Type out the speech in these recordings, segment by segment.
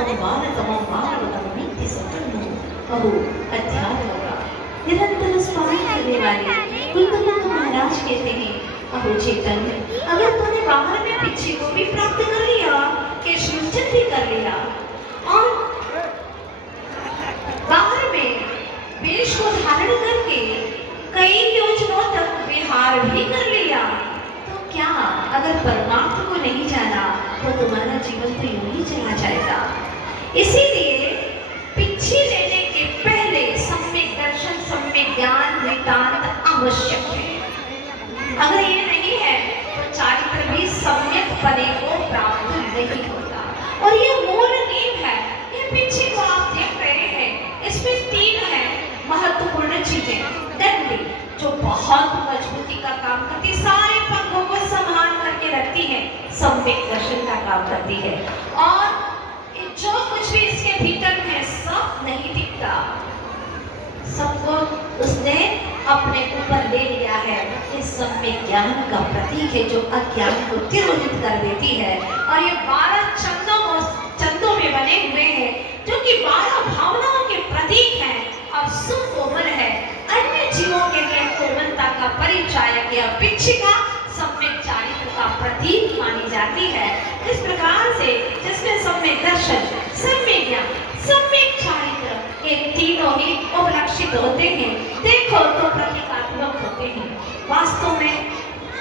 सोमवार सपन्न बहु अध्यात्म निरंतर स्मरण करने वाले कुलकर्णी महाराज कहते हैं, अहो चेतन, अगर तूने बाहर में पिछे को भी प्राप्त कर लिया, केशवंचन भी कर लिया और बाहर में वेश को धारण करके कई योजनाओं तक विहार भी कर लिया, तो क्या अगर परमार्थ को नहीं जाना तो तुम्हारा जीवन तो यूं ही चला जाएगा। इसीलिए पिछे लेने के पहले सम्यक दर्शन, सम्यक ज्ञान नितांत आवश्यक है। अगर ये नहीं है तो चारित्र भी सम्यक पदे को प्राप्त नहीं होता। और ये मूल नींव है। ये पीछे को आप देख रहे हैं, इसमें 3 है महत्वपूर्ण चीजें। दंडी जो बहुत मजबूती का काम करती, सारे पंखों को संभाल करके रखती है, सम्यक दर्शन का काम करती है। और जो कुछ भी इसके भीतर है सब नहीं दिखता, सबको उसने अपने ऊपर ले लिया है। इस सम्यक ज्ञान का प्रतीक है जो अज्ञान को तिरोहित कर देती है। और ये 12 चंदों में बने हुए हैं जो कि 12 भावनाओं के प्रतीक हैं और सुकोमल है। अन्य जीवों के लिए कोमलता का परिचायक या पिच्छिका सम्यक चारित्र का प्रतीक मानी जाती है। इस प्रकार से जिसमें सम्यक दर्शन, सम्यक ज्ञान, सम्यक चारित्र ये तीनों ही उपलक्षित होते हैं, देखो तो प्रतीकात्मक होते हैं। वास्तव में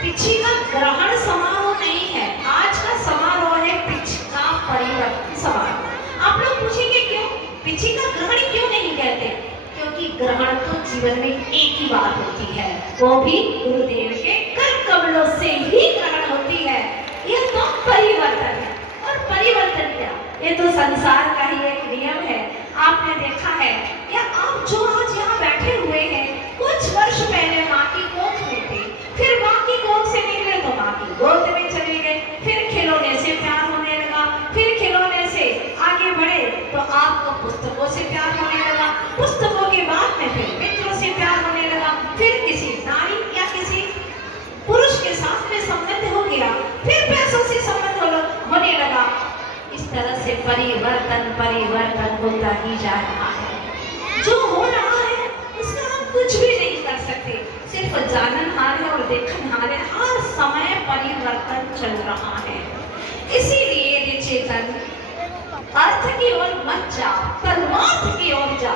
पिच्छिका ग्रहण समारोह नहीं है, आज का समारोह है पिच्छिका परिवर्तन समारोह। आप लोग पूछेंगे क्यों पिच्छिका ग्रहण क्यों नहीं कहते? क्योंकि ग्रहण तो जीवन में एक ही बात होती है, वो भी गुरुदेव के कर कमलों से ही ग्रहण होती है। यह तो परिवर्तन है। और परिवर्तन क्या? ये तो संसार का ही एक नियम है। आपने देखा है या आप जो आज यहाँ बैठे हुए हैं, कुछ वर्ष पहले माँ की गोद में थे, फिर माँ की गोद से निकले तो माँ की गोद में चले गए, फिर खिलौने से प्यार होने लगा, फिर खिलौने से आगे बढ़े तो आपको पुस्तकों से प्यार होने लगा, पुस्तकों के बाद में फिर मित्रों से प्यार होने लगा, फिर किसी नारी या किसी पुरुष के साथ में संबंध हो गया, फिर पैसों से संबंध होने लगा। इस तरह से परिवर्तन होता ही जा रहा है। जो हो रहा है उसका हम कुछ भी नहीं कर सकते, सिर्फ जाननहार है और देखनहार है। हर समय परिवर्तन चल रहा है। इसीलिए ये चेतन अर्थ की ओर मत जा, परमार्थ की ओर जा।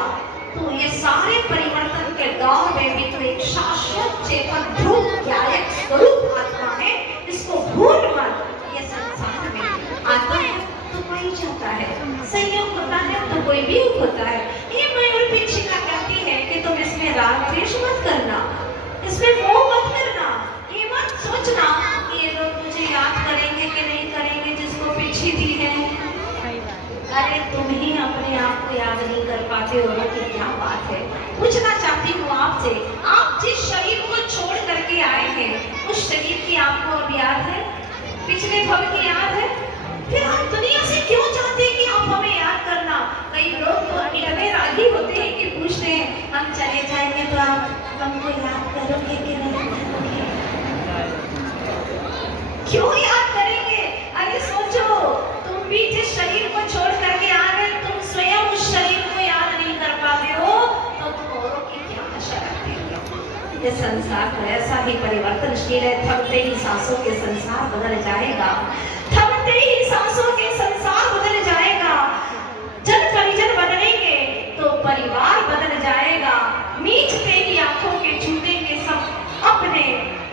तो ये सारे परिवर्तन के दौर में भी तो एक शाश्वत चेतन ध्रुव न्यायक स्वरूप आत्मा है, इसको भूल मत। ये संसार में आता है तो कोई जाता है, संयोग होता है तो कोई वियोग होता है। ये मयूर पिच्छिका कहती है कि तुम इसमें राग द्वेष मत करना, इसमें मोह मत करना, ये मत सोचना कि ये लोग मुझे याद करेंगे कि नहीं करेंगे जिसको पिच्छी दी है। अरे तुम ही अपने आप को याद नहीं कर पाते हो कि क्या बात है। पूछना चाहती हूँ आपसे, आप जिस शरीर को छोड़ करके आए हैं उस शरीर की आपको अब याद है? पिछले भव की याद है? फिर हम दुनिया से क्यों चाहते हैं कि आप हमें याद करना? कई लोग तो इतने रागी होते हैं कि पूछते हैं हम चले जाएंगे तो आप हमको याद करोगे कि नहीं करोगे? क्यों याद करेंगे? अरे सोचो, तुम भी जिस शरीर को छोड़ करके आ रहे, तुम स्वयं उस शरीर को याद नहीं कर पाते हो तो तुम औरों की क्या आशा रखते हो? ये संसार तो ऐसा ही परिवर्तनशील है। थमते ही सांसों के संसार बदल जाएगा, थमते ही सांसों के संसार बदल जाएगा। जन परिजन बदलेंगे तो परिवार बदल जाएगा, मीचते ही आंखों के छूटेंगे सब अपने।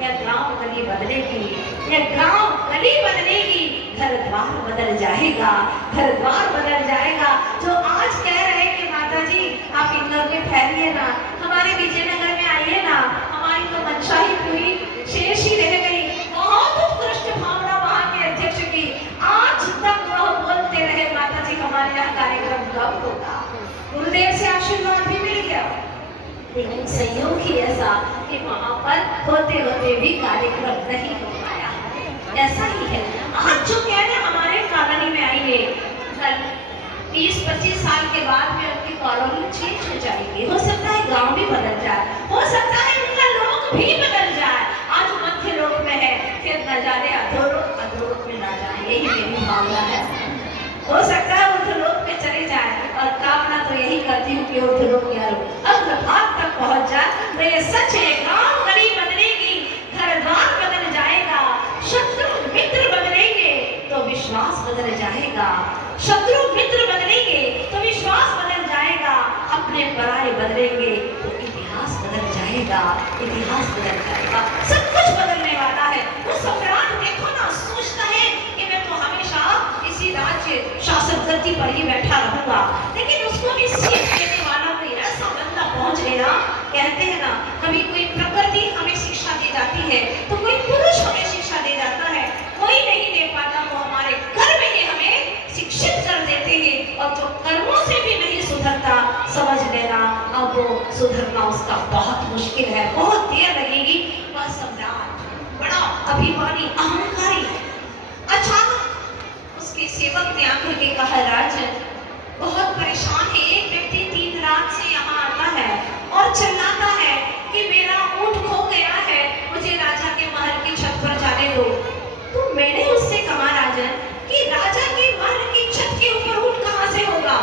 यह गांव गली बदलेगी, यह गांव गली बदलेगी, घर द्वार बदल जाएगा, घर द्वार बदल जाएगा। जो आज कह रहे हैं कि माता जी आप इंदौर में ठहरिए ना, हमारे विजयनगर में आइए ना, हमारी तो मंशा ही पूरी शेष ही रह गई। बहुत उत्कृष्ट भावना वहाँ के अध्यक्ष की, आज तक वह बोलते रहे माता जी हमारे यहाँ कार्यक्रम कब होगा। गुरुदेव से आशीर्वाद भी मिल गया, लेकिन संयोग ही ऐसा कि वहाँ पर होते होते भी कार्यक्रम नहीं हो पाया। ऐसा ही है आज जो कह रहे हमारे कॉलोनी में आइए, कल 20-25 साल के बाद में उनकी कॉलोनी चेंज हो जाएगी। हो सकता है गांव भी बदल जाए, हो सकता है उनका लोक भी बदल जाए। आज मध्य लोक में है, फिर न जाने अधोलोक में ना जाए, यही मेरी भावना है। हो सकता है उधर लोक की ओर ढुलो यारो, अग्रभाग तक पहुंच जा। तो ये सच है, गांव गली बदलेगी, घर द्वार बदल जाएगा, शत्रु मित्र बदलेंगे तो विश्वास बदल जाएगा, शत्रु मित्र बदलेंगे तो विश्वास बदल जाएगा, अपने पराये बदलेंगे तो इतिहास बदल जाएगा, इतिहास बदल जाएगा, सब कुछ बदलने वाला है। वो सम्राट देखो ना, सोचता है कि मैं तो हमेशा इसी राज्य शासन गद्दी पर ही बैठा रहूंगा, लेकिन उसको भी सीख देने वाला कोई ऐसा बंदा पहुंच गया। कहते हैं ना, कभी कोई प्रकृति हमें शिक्षा दे जाती है तो कोई पुरुष हमें शिक्षा दे जाता है, कोई नहीं दे पाता, वो हमारे कर्म ही हमें शिक्षित कर देते हैं। और जो कर्मों से भी नहीं सुधरता, समझ लेना अब वो सुधरना उसका बहुत मुश्किल है, बहुत देर लगेगी। वह सम्राट बड़ा अभिमानी अहंकारी, अचानक उसके सेवक ने आकर के कहा, राजन बहुत परेशान है, एक व्यक्ति 3 रात से यहाँ आता है और चिल्लाता है कि मेरा ऊंट खो गया है, मुझे राजा के महल की छत पर जाने दो। तो मैंने उससे कहा, राजन कि राजा के महल की छत के ऊपर ऊंट कहाँ से होगा?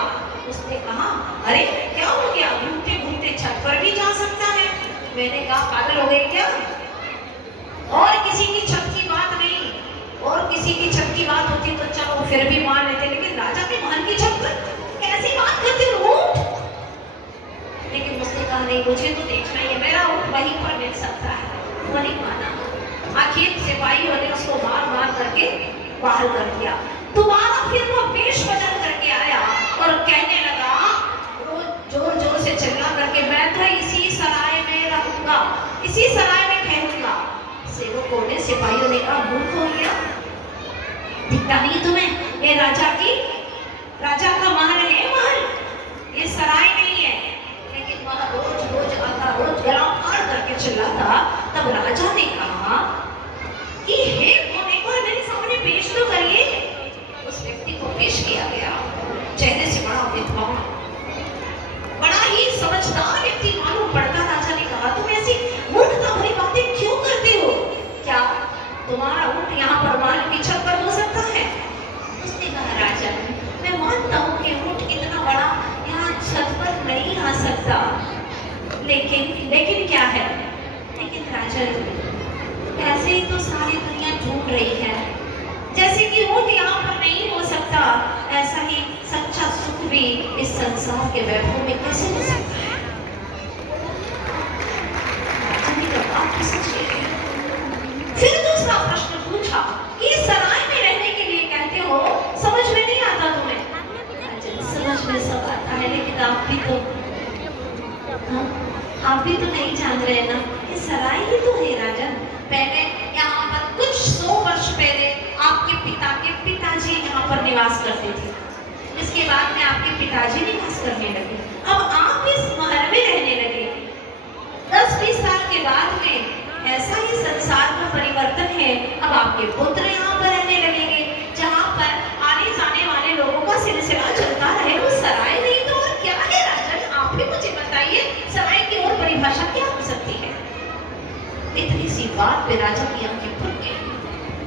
उसने कहा, अरे क्या हो गया, घूमते घूमते छत पर भी जा सकता है। मैंने कहा, पागल हो गई क्या? और किसी की छत की बात नहीं, और किसी की छत की बात होती तो चलो फिर भी मान लेते, लेकिन राजा के महल की छत पर कैसी बात करते हो? लेकिन उसने कहा, नहीं मुझे तो देखना ही है, मेरा ऊंट वहीं पर मिल सकता है। वो नहीं माना, आखिर सिपाहियों ने उसको मार मार करके बाहर कर दिया। दोबारा फिर वो वेश बदल करके आया और कहने लगा, वो जोर जोर से चिल्ला करके, मैं तो इसी सराय में रहूंगा, इसी सराय में ठहरूंगा। सेवकों ने, सिपाहियों ने कहा, मूर्ख हो गया, दिखता नहीं तुम्हें ये राजा का महल है, महल, ये सराय नहीं है। लेकिन वह रोज रोज आता, रोज गला फाड़ करके चिल्लाता। तब राजा ने कहा कि हे होने को मेरे सामने पेश तो करिए। उस व्यक्ति को पेश किया गया, चेहरे से बड़ा विद्वान, बड़ा ही समझदार व्यक्ति मालूम पड़ता। राजा ने कहा, तुम ऐसी मूर्खता भरी बातें क्यों करते हो? क्या तुम्हारा ऊंट यहाँ पर महल की छत पर हो सकता है? उसने कहा, राजा मैं मानता हूँ कि ऊंट इतना बड़ा यहाँ छत पर नहीं आ सकता, लेकिन क्या है? लेकिन राजा ऐसे ही तो सारी दुनिया ढूंढ रही है, जैसे कि ऊंट यहाँ पर नहीं हो सकता, ऐसा ही सच्चा सुख भी इस संसार के वैभव में कैसे हो सकता है? राजा ने कहा, आप सोचिए। फिर दूसरा प्रश्न पूछा कि सराय में रहने के लिए कहते हो, समझ में नहीं आता तुम्हें? समझ में सब आता है, लेकिन आप भी तो नहीं जान रहे ना, ये सराय ही तो है राजन। पहले यहाँ पर कुछ 100 वर्ष पहले आपके पिता के पिताजी यहाँ पर निवास करते थे, इसके बाद में आपके पिताजी निवास करने लगे, अब आप इस महल में रहने लगे। 10-20 साल के बाद में ऐसा ही संसार का परिवर्तन है, अब आपके पुत्र यहाँ पर रहने लगेंगे, जहाँ पर आने जाने वाले लोगों का सिलसिला चलता रहे। वो सराय नहीं तो और क्या है राजन? आप भी मुझे बताइए, सराय की और परिभाषा क्या हो सकती है? इतनी सी बात पे राजा की आंखें फट गई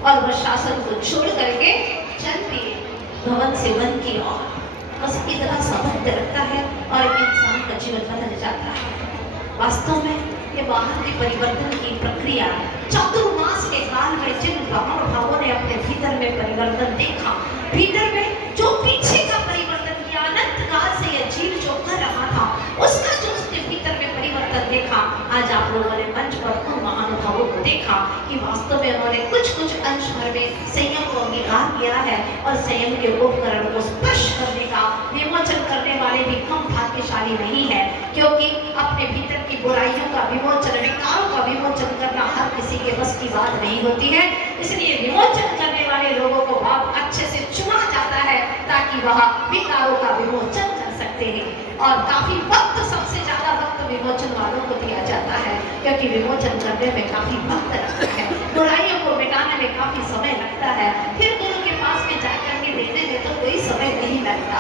और वह शासन को छोड़ करके चल दिए भवन से वन की ओर। बस इतना सबक रखता है और एक इंसान का जीवन बदल जाता है। वास्तव में ये बाहर के परिवर्तन की प्रक्रिया चातुर्मास के काल में जिन महानुभावों ने अपने भीतर में परिवर्तन देखा, भीतर में जो पीछे का परिवर्तन किया, अनंत काल से यह जीव जो कर रहा था उसका जो उसने भीतर में परिवर्तन देखा, आज आप लोगों ने मंच पर उन महानुभावों को देखा कि वास्तव में उन्होंने कुछ अंश भर में संयम को अंगीकार किया है और संयम के उपकरण को स्पर्श करने का विमोचन करने वाले भी कम भाग्यशाली नहीं है, क्योंकि अपने भीतर की बुराइयों का विमोचन, विकारों का विमोचन करना हर किसी के बस की बात नहीं होती है। इसलिए विमोचन करने वाले लोगों को बहुत अच्छे से चुना जाता है ताकि वह विकारों का विमोचन कर सकते हैं। और काफी वक्त, सबसे ज्यादा वक्त विमोचन वालों को दिया जाता है, क्योंकि विमोचन करने में काफी वक्त लगता है, बुराइयों को मिटाने में काफी समय लगता है। फिर गुरु के पास में जाकर के लेने में तो कोई समय नहीं लगता,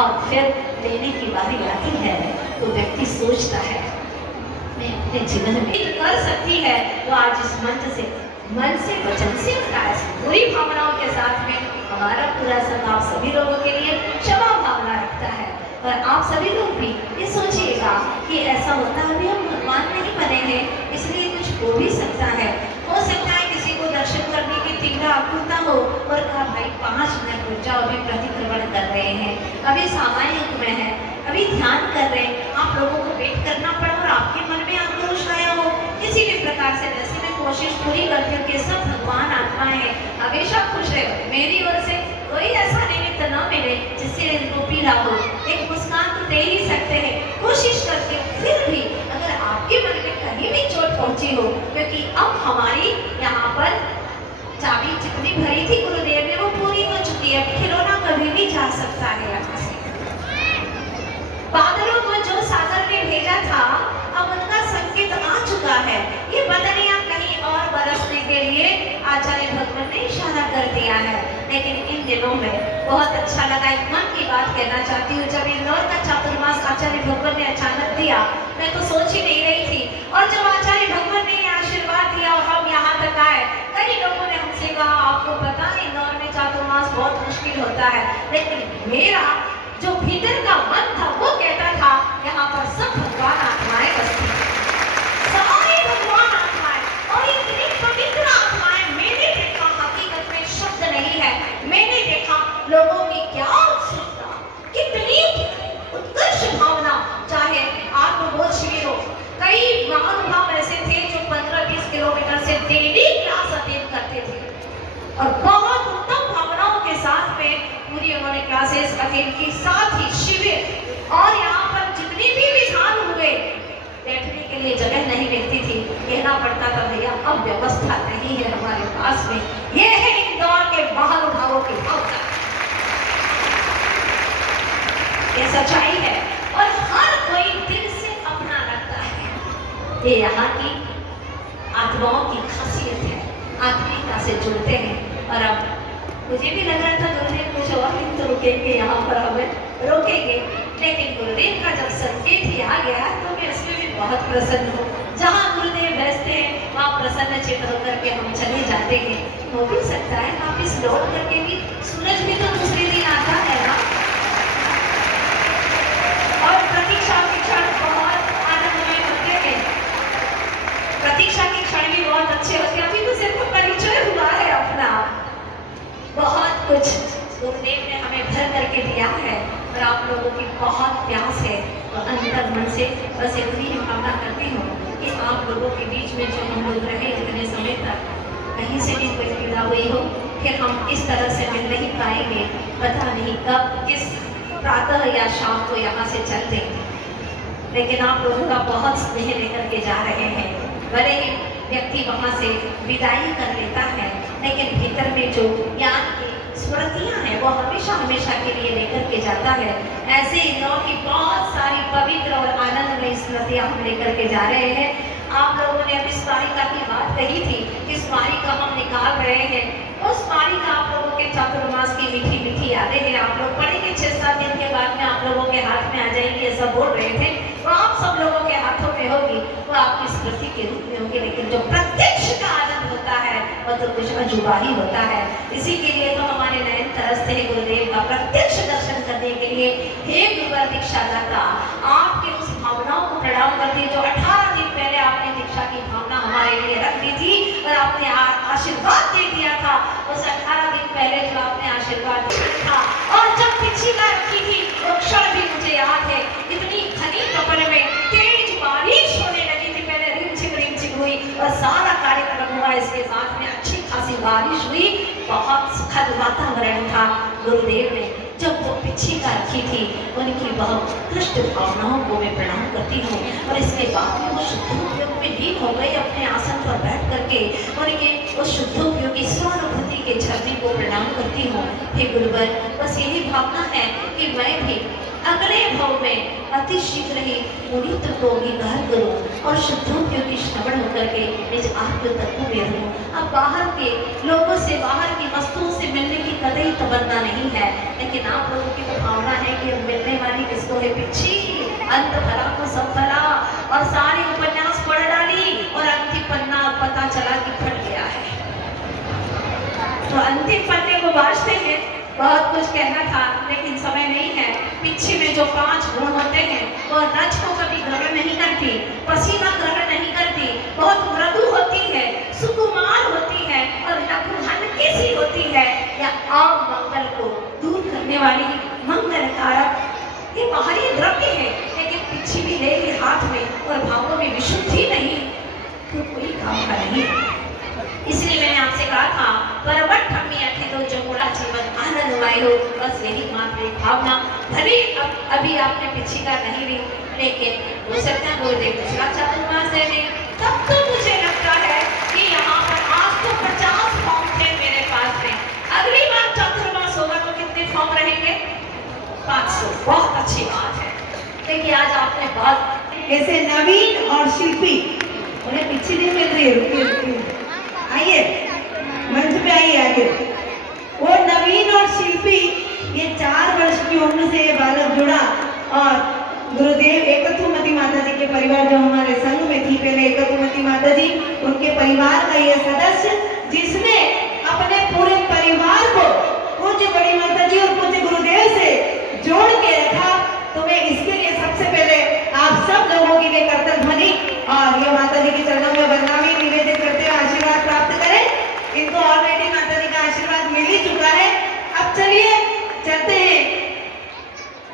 और फिर लेने की बारी आती है तो व्यक्ति सोचता है मैं अपने जीवन में कर सकती है, तो आज इस मंच से, मन से, वचन से, बुरी भावनाओं के साथ में हमारा पूरा संघ आप सभी लोगों के लिए क्षमा भावना रखता है। और आप सभी लोग भी ये सोचिएगा कि ऐसा होता है, अभी हम भगवान नहीं बने हैं इसलिए कुछ हो भी सकता है। हो सकता है किसी को दर्शन करने की तीव्र आकुलता हो और कहा भाई 5 मिनट रुक जाओ, अभी प्रतिक्रमण कर रहे हैं, अभी सामान्य युग में है, अभी ध्यान कर रहे हैं, आप लोगों को वेट करना पड़ा और आपके मन में आक्रोश आया हो। किसी भी प्रकार से वैसे मैं कोशिश पूरी करती हूँ कि सब भगवान आत्माएं हैं, हमेशा खुश रहे, मेरी ओर से कोई ऐसा निमित्त न मिले जिससे इनको पीड़ा हो। एक मुस्कान तो दे ही सकते हैं, कोशिश करते हो, फिर भी अगर आपके मन में कहीं भी चोट पहुंची हो, क्योंकि अब हमारी यहाँ पर चाबी जितनी भरी थी गुरुदेव ने वो पूरी हो चुकी है, खिलौना कभी भी जा सकता है यहाँ से। बादलों को जो सागर ने भेजा था अब उनका संकेत आ चुका है, ये बदलियां कहीं और बरसने के लिए आचार्य भगवान ने इशारा कर दिया है। लेकिन इन दिनों में बहुत अच्छा लगा, एक मन की बात कहना चाहती हूँ, जब इंदौर का चातुर्मास आचार्य भगवान ने अचानक दिया, मैं तो सोच ही नहीं रही थी, और जब आचार्य भगवान ने आशीर्वाद दिया और हम यहाँ तक आए, कई लोगों ने हमसे कहा आपको पता है इंदौर में चातुर्मास बहुत मुश्किल होता है, लेकिन मेरा जो भीतर का मन था वो कहता था यहाँ पर सब भगवान आत्माएं बसती हैं, सारे भगवान आत्माएं, और इतनी पवित्र आत्माएं मैंने देखा, हकीकत में शब्द नहीं है, मैंने देखा लोगों की क्या उत्सुकता, कितनी उत्कर्ष भावना, चाहे आत्मबोध शिविर हो, कई महानुभाव ऐसे थे जो 15-20 किलोमीटर से डेली क्लास अटेंड करते थे और बहुत उत्तम भावनाओं के साथ में पूरी उन्होंने क्लासेस अटेंड की, साथ ही शिविर, और यहाँ पर जितने भी विधान हुए बैठने के लिए जगह नहीं मिलती थी, कहना पड़ता था भैया अब व्यवस्था नहीं है हमारे पास में। ये है इंदौर के महानुभावों की भावना, ये सच्चाई है और हर कोई दिल से अपना रखता है। ये यहाँ की आत्माओं की खासियत है, आत्मीयता से जुड़ते हैं। और अब मुझे भी लग रहा था गुरुदेव कुछ और दिन तो रुकेंगे यहाँ पर, हमें रोकेंगे, लेकिन गुरुदेव का जब संकेत ही आ गया तो मैं उसमें भी बहुत प्रसन्न हूँ। जहाँ गुरुदेव बैठते हैं वहाँ प्रसन्न चित्त होकर के हम चले जाते हैं। हो भी सकता है वापिस लौट करके भी सूरज भी तो दूसरे दिन आता है ना, और प्रतीक्षा के क्षण बहुत आनंदमय होते हैं, प्रतीक्षा के क्षण भी बहुत अच्छे होते हैं। अभी तो सिर्फ परिचय हुआ है अपना, बहुत कुछ गुरुदेव ने हमें भर करके दिया है और आप लोगों की बहुत प्यास है, और अंतर मन से बस इतनी ही कामना करती हूँ कि आप लोगों के बीच में जो हम लोग रहे इतने समय तक, कहीं से भी कोई पीड़ा हुई हो, फिर हम इस तरह से मिल नहीं पाएंगे, पता नहीं कब किस प्रातः या शाम को यहाँ से चल देंगे, लेकिन आप लोगों का बहुत स्नेह लेकर के जा रहे हैं। भले ही व्यक्ति वहाँ से विदाई कर लेता है, लेकिन भीतर में जो ज्ञान की स्मृतियाँ हैं वो हमेशा हमेशा के लिए लेकर के जाता है। ऐसे इंदौर की बहुत सारी पवित्र और आनंदमय स्मृतियाँ हम लेकर के जा रहे हैं। आप लोगों ने अब स्मारिका की बात कही थी कि स्मारिका हम निकाल रहे हैं, उस स्मारिका आप लोगों के चातुर्मास की मीठी मीठी यादें हैं, आप लोग पढ़ेंगे 6-7 दिन के बाद में आप लोगों के हाथ में आ जाएंगी, ऐसा बोल रहे थे, वो आप सब लोगों के हाथों में होगी, वो आपकी स्मृति के रूप में होगी, लेकिन जो प्रत्यक्ष का आनंद होता है वो तो कुछ अजूबा ही होता है। इसी के लिए तो हमारे नयन तरसते हैं गुरुदेव का प्रत्यक्ष दर्शन करने के लिए। हे गुरुवर दीक्षा दाता, आपके उस भावनाओं को प्रणाम करती जो 18 दिन पहले आपने दीक्षा की भावना हमारे लिए रख दी थी और आपने आशीर्वाद दे दिया था। उस 18 दिन पहले जो आपने आशीर्वाद दिया था और जब पिछला रखी थी वो क्षण भी मुझे याद है, इतनी घनी कपड़ में तेज बारिश होने लगी थी, पहले रिमझिम हुई और सारा कार्यक्रम हुआ, इसके बाद में अच्छी खासी बारिश हुई, बहुत सुखद वातावरण था। गुरुदेव ने जब वो पिछिका रखी थी उनकी बहुत कृष्ण भावनाओं को मैं प्रणाम करती हूँ और इसके बाद में वो शुद्धोपयोग में लीन हो गए अपने आसन पर बैठ करके, उनके उस शुद्धोपयोगी स्वानुभूति के झरने को प्रणाम करती हूँ। हे गुरुवर, बस यही भावना है कि मैं भी अगले भाव में अति शीघ्र ही पुनीत को अंगीकार करूं और शुद्धोपयोगी श्रवण होकर के निज आत्म तत्व में रहूं। अब बाहर के लोगों से, बाहर की वस्तुओं से मिलने की कतई तमन्ना नहीं है, लेकिन आप लोगों की तो भावना है कि मिलने वाली किसको है, पिछी अंत भरा को सब भरा, और सारी उपन्यास पढ़ डाली और अंतिम पन्ना पता चला कि फट गया है। तो अंतिम पन्ने को बांटते हैं, बहुत कुछ कहना था लेकिन समय नहीं है। पीछे में जो 5 गुण होते हैं वह रज को कभी ग्रहण नहीं करती, पसीना ग्रहण नहीं करती, बहुत मृदु होती है, सुकुमार होती है और लघु हल्की सी होती है। यह आम मंगल को दूर करने वाली मंगलकारक ये बाहरी द्रव्य है, लेकिन पीछे भी ले ली हाथ में और भावों में विशुद्धि नहीं तो कोई काम का नहीं। इसलिए मैंने आपसे कहा था परवट हमें अथे तो जमुड़ा जीवन आनंदमय हो, बस यही मात्र एक भावना। भले अभी आपने पिछी का नहीं ली, लेकिन हो सकता है गुरुदेव दूसरा चातुर्मास दे दें, तब तो मुझे लगता है कि यहाँ पर आज तो 50 फॉर्म थे मेरे पास में, अगली बार चातुर्मास होगा तो कितने फॉर्म रहेंगे? 500। बहुत अच्छी बात है। देखिए आज आपने बात ऐसे नवीन और शिल्पी उन्हें पीछे नहीं मिल रही है, रुकिए आइए मंच पे आइए आगे। वो नवीन और शिल्पी ये 4 वर्ष की उम्र से ये बालक जुड़ा और गुरुदेव एकथुमती माता जी के परिवार जो हमारे संघ में थी पहले, एकथुमती माता जी उनके परिवार का ये सदस्य जिसने अपने पूरे परिवार को पूज्य बड़ी माता जी और पूज्य गुरुदेव से जोड़ के रखा। तो मैं इसके लिए सबसे पहले आप सब लोगों के लिए करतल ध्वनि और ये माता जी के चरणों में बदनामी निवेदित करते हुए आशीर्वाद प्राप्त करें। इनको ऑलरेडी माता जी का आशीर्वाद मिल ही चुका है। अब चलिए चलते हैं।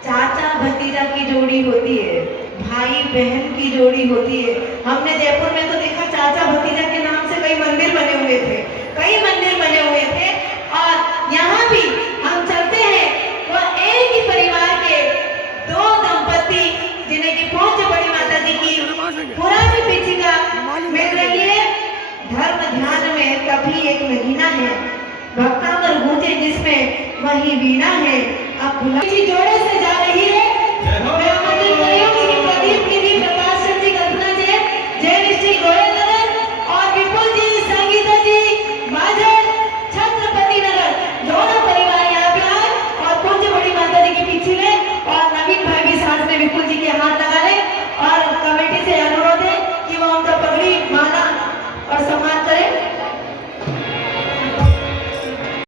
चाचा भतीजा की जोड़ी होती है, भाई बहन की जोड़ी होती है। हमने जयपुर में तो देखा चाचा भतीजा के नाम से कई मंदिर बने हुए थे, कई मंदिर बने हुए थे। और यहाँ भी हम चलते हैं वो एक ही परिवार के 2 दंपति जिन्हें की पूज्य बड़ी माता जी की पुरानी पीठिका मिल रही है। धर्म ध्यान में तभी एक महीना है, भक्तामर गूंजे जिसमें वही वीणा है। अब भुलाई जोड़े से जा रही है